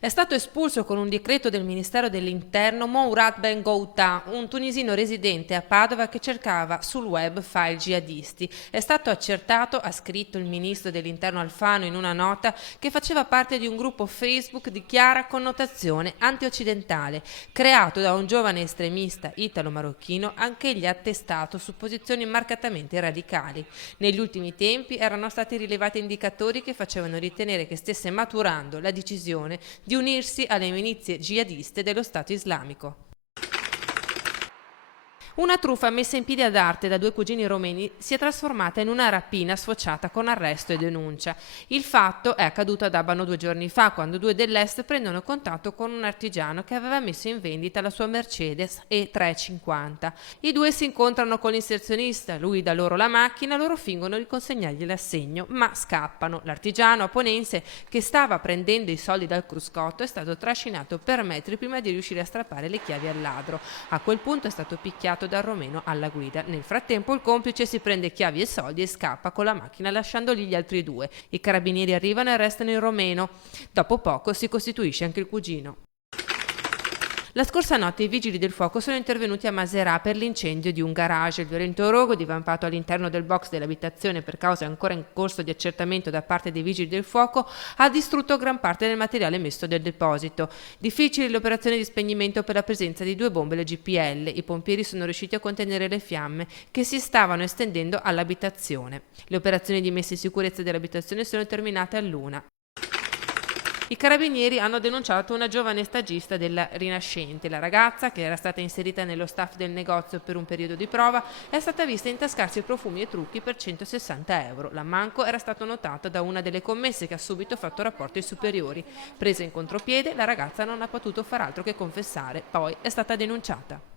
È stato espulso con un decreto del Ministero dell'Interno Mourad Ben Gouta, un tunisino residente a Padova che cercava sul web file jihadisti. È stato accertato, ha scritto il ministro dell'Interno Alfano in una nota, che faceva parte di un gruppo Facebook di chiara connotazione antioccidentale, creato da un giovane estremista italo-marocchino, anch'egli attestato su posizioni marcatamente radicali. Negli ultimi tempi erano stati rilevati indicatori che facevano ritenere che stesse maturando la decisione di unirsi alle milizie jihadiste dello Stato islamico. Una truffa messa in piedi ad arte da due cugini romeni si è trasformata in una rapina sfociata con arresto e denuncia. Il fatto è accaduto ad Abano 2 giorni fa, quando due dell'Est prendono contatto con un artigiano che aveva messo in vendita la sua Mercedes E350. I due si incontrano con l'inserzionista, lui dà loro la macchina, loro fingono di consegnargli l'assegno, ma scappano. L'artigiano aponense, che stava prendendo i soldi dal cruscotto, è stato trascinato per metri prima di riuscire a strappare le chiavi al ladro. A quel punto è stato picchiato dal romeno alla guida. Nel frattempo il complice si prende chiavi e soldi e scappa con la macchina lasciandogli gli altri due. I carabinieri arrivano e arrestano il romeno. Dopo poco si costituisce anche il cugino. La scorsa notte i vigili del fuoco sono intervenuti a Maserà per l'incendio di un garage. Il violento rogo, divampato all'interno del box dell'abitazione per cause ancora in corso di accertamento da parte dei vigili del fuoco, ha distrutto gran parte del materiale messo del deposito. Difficile l'operazione di spegnimento per la presenza di due bombe GPL. I pompieri sono riusciti a contenere le fiamme che si stavano estendendo all'abitazione. Le operazioni di messa in sicurezza dell'abitazione sono terminate all'1. I carabinieri hanno denunciato una giovane stagista della Rinascente. La ragazza, che era stata inserita nello staff del negozio per un periodo di prova, è stata vista intascarsi profumi e trucchi per 160 euro. L'ammanco era stato notato da una delle commesse, che ha subito fatto rapporto ai superiori. Presa in contropiede, la ragazza non ha potuto far altro che confessare, poi è stata denunciata.